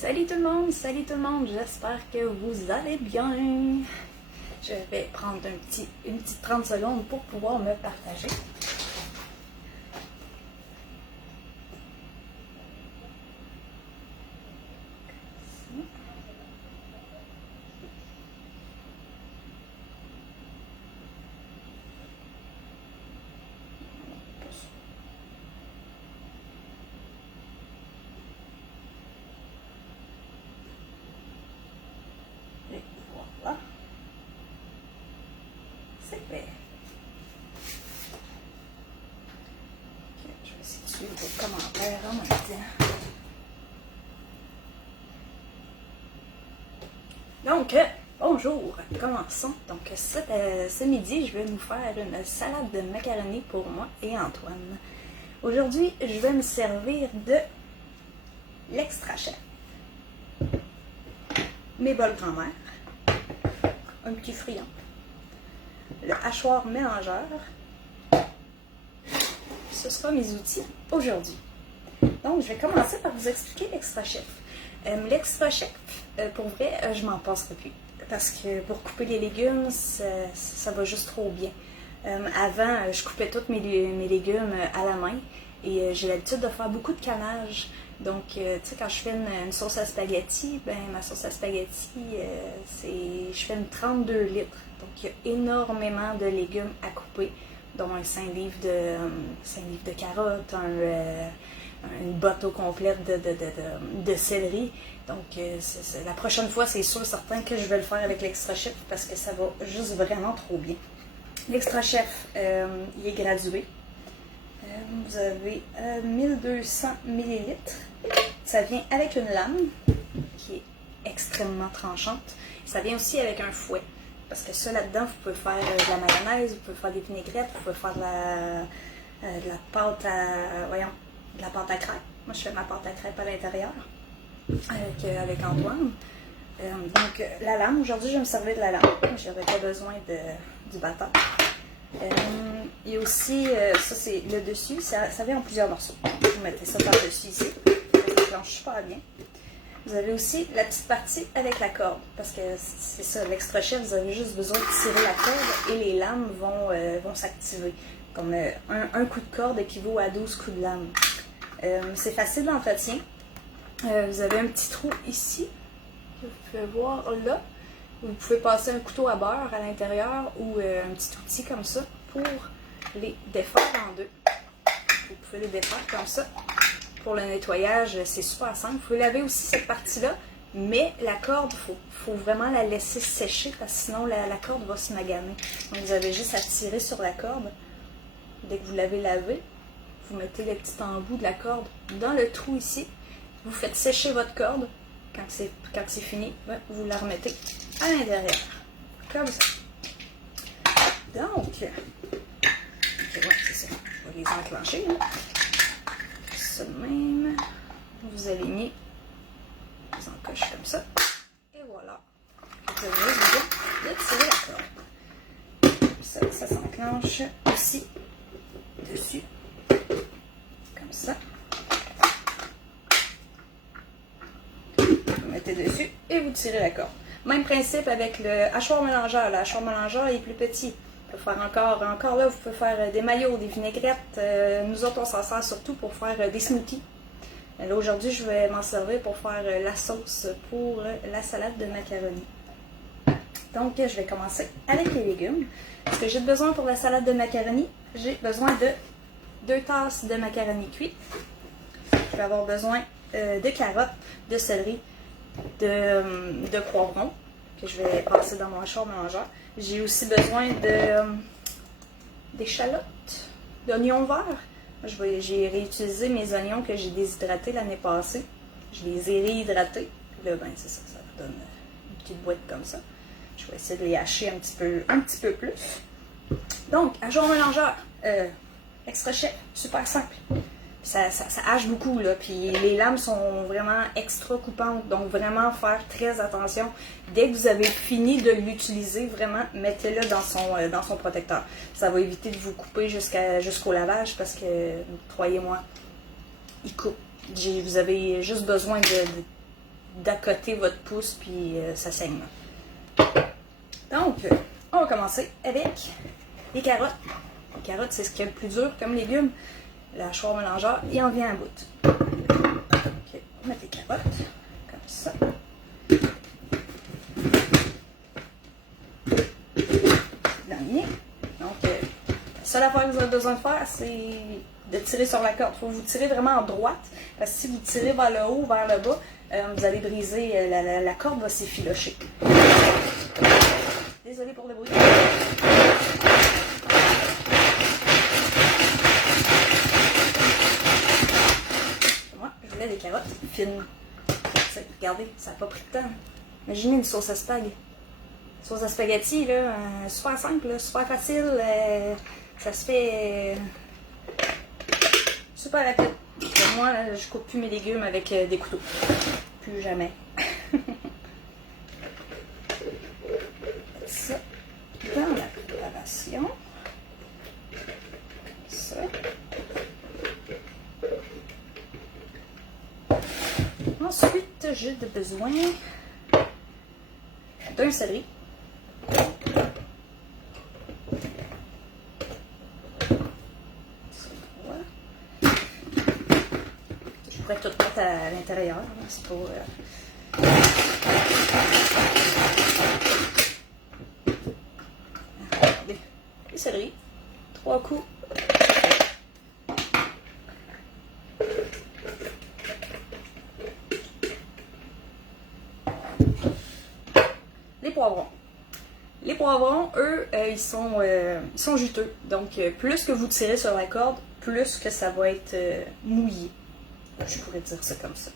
Salut tout le monde, j'espère que vous allez bien. Je vais prendre une petite 30 secondes pour pouvoir me partager. Et voilà. C'est fait. Ok, je vais essayer de suivre vos commentaires en même temps. Donc, bonjour, commençons. Donc, ce midi, je vais nous faire une salade de macaroni pour moi et Antoine. Aujourd'hui, je vais me servir de l'extra chef. Mes bols grand-mère, un petit friand, le hachoir mélangeur. Ce sera mes outils aujourd'hui. Donc, je vais commencer par vous expliquer l'extra chef. L'extra chef, pour vrai, je m'en passerai plus. Parce que pour couper les légumes, ça va juste trop bien. Avant, je coupais tous mes légumes à la main. Et j'ai l'habitude de faire beaucoup de canage. Donc, tu sais, quand je fais une sauce à spaghetti, ben ma sauce à spaghetti, je fais une 32 litres. Donc, il y a énormément de légumes à couper, dont un 5 livres de carottes, une botte au complet de céleri. Donc, la prochaine fois, c'est sûr, certain que je vais le faire avec l'extra chef parce que ça va juste vraiment trop bien. L'extra chef, il est gradué. Vous avez 1200 ml. Ça vient avec une lame qui est extrêmement tranchante. Ça vient aussi avec un fouet. Parce que ça, là-dedans, vous pouvez faire de la mayonnaise, vous pouvez faire des vinaigrettes, vous pouvez faire de la pâte à crêpes. Moi, je fais ma pâte à crêpes à l'intérieur avec Antoine. Donc, la lame, aujourd'hui, je vais me servir de la lame. Je n'aurai pas besoin du bâton. Il y a aussi, ça c'est le dessus, ça vient en plusieurs morceaux. Vous mettez ça par-dessus ici, ça planche super bien. Vous avez aussi la petite partie avec la corde, parce que c'est ça, l'extra chef, vous avez juste besoin de tirer la corde et les lames vont s'activer. Comme un coup de corde équivaut à 12 coups de lame. C'est facile d'entretien. Vous avez un petit trou ici, que vous pouvez voir là. Vous pouvez passer un couteau à beurre à l'intérieur ou un petit outil comme ça pour les défaire en deux. Vous pouvez les défaire comme ça. Pour le nettoyage, c'est super simple. Vous pouvez laver aussi cette partie-là, mais la corde, il faut vraiment la laisser sécher parce que sinon la corde va se maganer. Donc vous avez juste à tirer sur la corde. Dès que vous l'avez lavée, vous mettez les petits embouts de la corde dans le trou ici. Vous faites sécher votre corde. Quand c'est fini, vous la remettez à l'intérieur. Comme ça. Donc, ouais, c'est ça. Je vais les enclencher. Là. Ça de même. Vous alignez. Vous encochez comme ça. Et voilà. Vous avez besoin de tirer la corde. Ça s'enclenche aussi dessus. Comme ça. Vous mettez dessus et vous tirez la corde. Même principe avec le hachoir mélangeur. Le hachoir mélangeur est plus petit. Vous pouvez faire encore là, vous pouvez faire des maillots, des vinaigrettes. Nous autres, on s'en sert surtout pour faire des smoothies. Là, aujourd'hui, je vais m'en servir pour faire la sauce pour la salade de macaroni. Donc, je vais commencer avec les légumes. Ce que j'ai besoin pour la salade de macaroni, j'ai besoin de 2 tasses de macaroni cuit. Je vais avoir besoin de carottes, de céleri, de poivrons que je vais passer dans mon hachoir mélangeur. J'ai aussi besoin d'échalotes, d'oignons verts. J'ai réutilisé mes oignons que j'ai déshydratés l'année passée. Je les ai réhydratés. Là, ben, c'est ça, ça vous donne une petite boîte comme ça. Je vais essayer de les hacher un petit peu plus. Donc, hachoir mélangeur, extra chef, super simple. Ça hache beaucoup, là, puis les lames sont vraiment extra coupantes, donc vraiment faire très attention. Dès que vous avez fini de l'utiliser, vraiment, mettez-le dans son protecteur. Ça va éviter de vous couper jusqu'au lavage, parce que, croyez-moi, il coupe. Vous avez juste besoin d'accoter votre pouce, puis ça saigne. Donc, on va commencer avec les carottes. Les carottes, c'est ce qui est le plus dur comme légume. Le hachoir mélangeur, il en vient à bout. Ok, on va mettre les carottes comme ça. Donc, la seule affaire que vous aurez besoin de faire, c'est de tirer sur la corde. Il faut que vous tirez vraiment en droite, parce que si vous tirez vers le haut, vers le bas, vous allez briser, la corde va s'effilocher. Désolée pour le bruit. Moi, je voulais des carottes fines. Regardez, ça n'a pas pris de temps. Imaginez une sauce à spag. Sauce à spaghetti, là, super simple, là, super facile. Ça se fait super rapide. Moi, là, je coupe plus mes légumes avec des couteaux. Plus jamais. Ça dans la préparation. Ça. Ensuite, j'ai besoin d'un céleri. Je pourrais tout mettre à l'intérieur, c'est pas... Regardez, les céleri, 3 coups. Les poivrons. Les poivrons, eux, ils sont juteux. Donc, plus que vous tirez sur la corde, plus que ça va être mouillé. Je pourrais dire ça comme ça.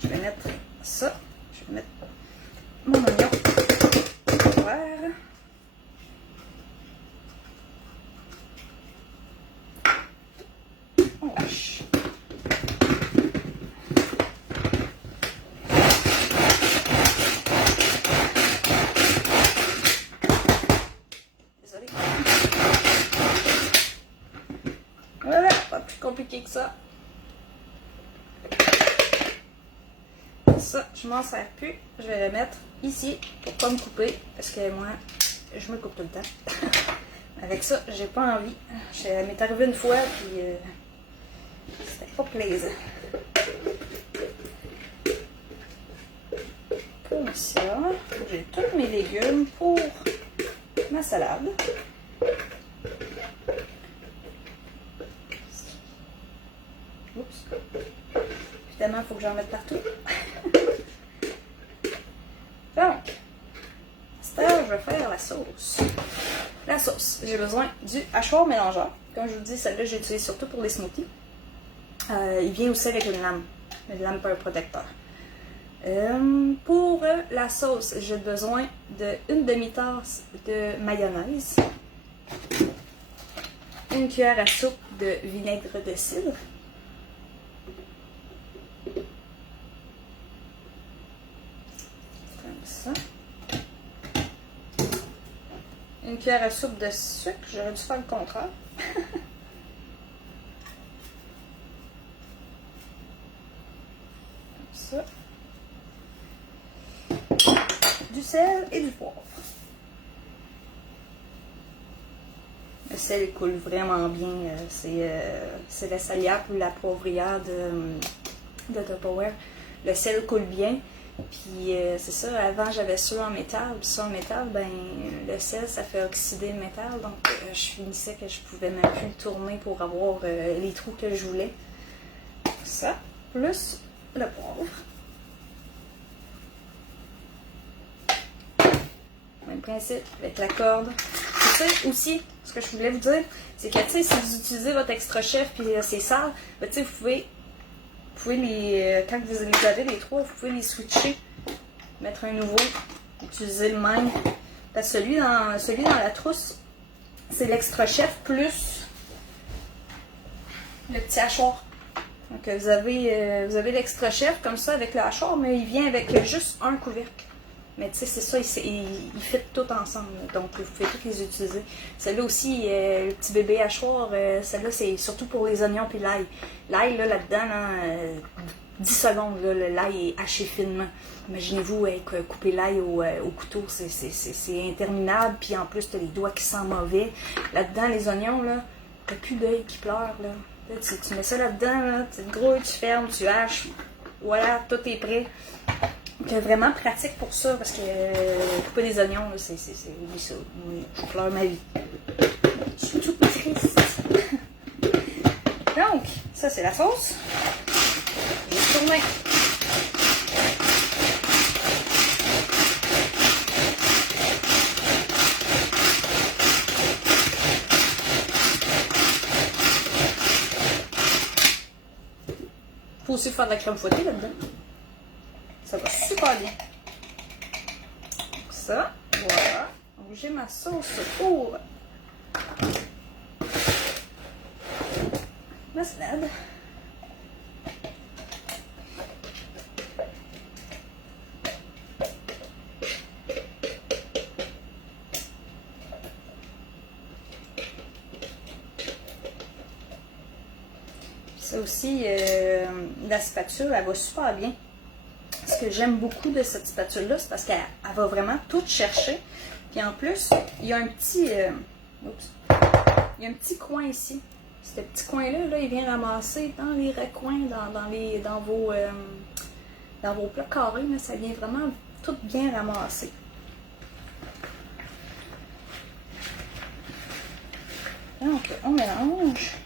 Je vais mettre ça. Je vais mettre mon oignon vert. On lâche. Désolée. Voilà, pas plus compliqué que ça. Ça, je m'en sers plus. Je vais le mettre ici pour pas me couper parce que moi, je me coupe tout le temps. Avec ça, j'ai pas envie. Ça m'est arrivé une fois puis c'était pas plaisant. Comme ça, j'ai tous mes légumes pour ma salade. Oups. Évidemment, il faut que j'en mette partout. Donc, c'est je vais faire la sauce. La sauce, j'ai besoin du hachoir mélangeur. Comme je vous dis, celle-là, j'utilise surtout pour les smoothies. Il vient aussi avec une lame protecteur. Pour la sauce, j'ai besoin d'une demi-tasse de mayonnaise, une cuillère à soupe de vinaigre de cidre, comme ça, une cuillère à soupe de sucre, j'aurais dû faire le contraire. Comme ça. Du sel et du poivre. Le sel coule vraiment bien. C'est la salière ou la poivrière de Tupperware. Le sel coule bien. Puis c'est ça, avant j'avais ça en métal. Puis ça en métal, ben le sel ça fait oxyder le métal. Donc je finissais que je pouvais même plus le tourner pour avoir les trous que je voulais. Ça, plus le poivre. Même principe avec la corde. Tu sais, aussi, ce que je voulais vous dire, c'est que, tu sais, si vous utilisez votre extra chef puis c'est sale, ben, tu sais, vous pouvez les, quand vous les avez les trois, vous pouvez les switcher, mettre un nouveau, utiliser le même. Parce que celui dans la trousse, c'est l'extra chef plus le petit hachoir. Donc, vous avez l'extra chef comme ça avec le hachoir, mais il vient avec juste un couvercle. Mais tu sais, c'est ça, ils fit tout ensemble. Donc, vous pouvez toutes les utiliser. Celle-là aussi, le petit bébé hachoir, celle-là, c'est surtout pour les oignons puis l'ail. L'ail, là-dedans, 10 secondes, là, l'ail est haché finement. Imaginez-vous couper l'ail au couteau, c'est interminable. Puis en plus, tu as les doigts qui sentent mauvais. Là-dedans, les oignons, là, t'as plus d'œil qui pleure. Là. Là, tu mets ça là-dedans, là, tu grouilles, tu fermes, tu haches. Voilà, tout est prêt. C'est vraiment pratique pour ça, parce que couper des oignons, c'est oublie ça. Je pleure ma vie. Je suis toute triste. Donc, ça c'est la sauce. Je vais tourner. Il faut aussi faire de la crème fouettée là-dedans. Ça va super bien. Donc ça, voilà. Donc j'ai ma sauce pour ma salade. Ça aussi, la spatule, elle va super bien. Ce que j'aime beaucoup de cette spatule-là, c'est parce qu'elle va vraiment tout chercher. Puis en plus, il y a un petit, il y a un petit coin ici. Ce petit coin-là, là, il vient ramasser dans les recoins, dans vos plats carrés. Là, ça vient vraiment tout bien ramasser. Donc, on mélange.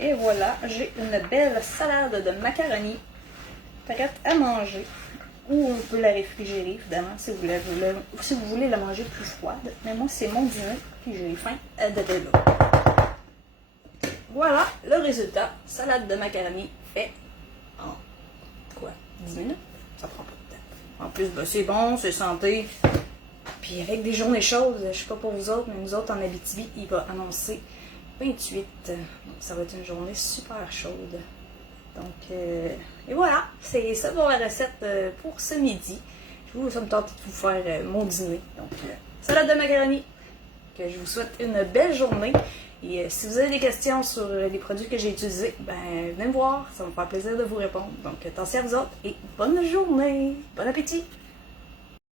Et voilà, j'ai une belle salade de macaroni prête à manger. Ou on peut la réfrigérer, évidemment, si vous voulez la manger plus froide. Mais moi, c'est mon dîner, puis j'ai faim de là. Voilà le résultat. Salade de macaroni fait en quoi? 10 minutes? Ça prend pas de temps. En plus, ben, c'est bon, c'est santé. Puis avec des journées chaudes, je sais pas pour vous autres, mais nous autres en Abitibi, il va annoncer 28. Donc ça va être une journée super chaude. Donc, et voilà, c'est ça pour la recette pour ce midi. Je vous me tente de vous faire mon dîner. Donc, salade de macaroni. Que je vous souhaite une belle journée. Et si vous avez des questions sur les produits que j'ai utilisés, ben venez me voir, ça me fera plaisir de vous répondre. Donc, attention à vous autres et bonne journée, bon appétit!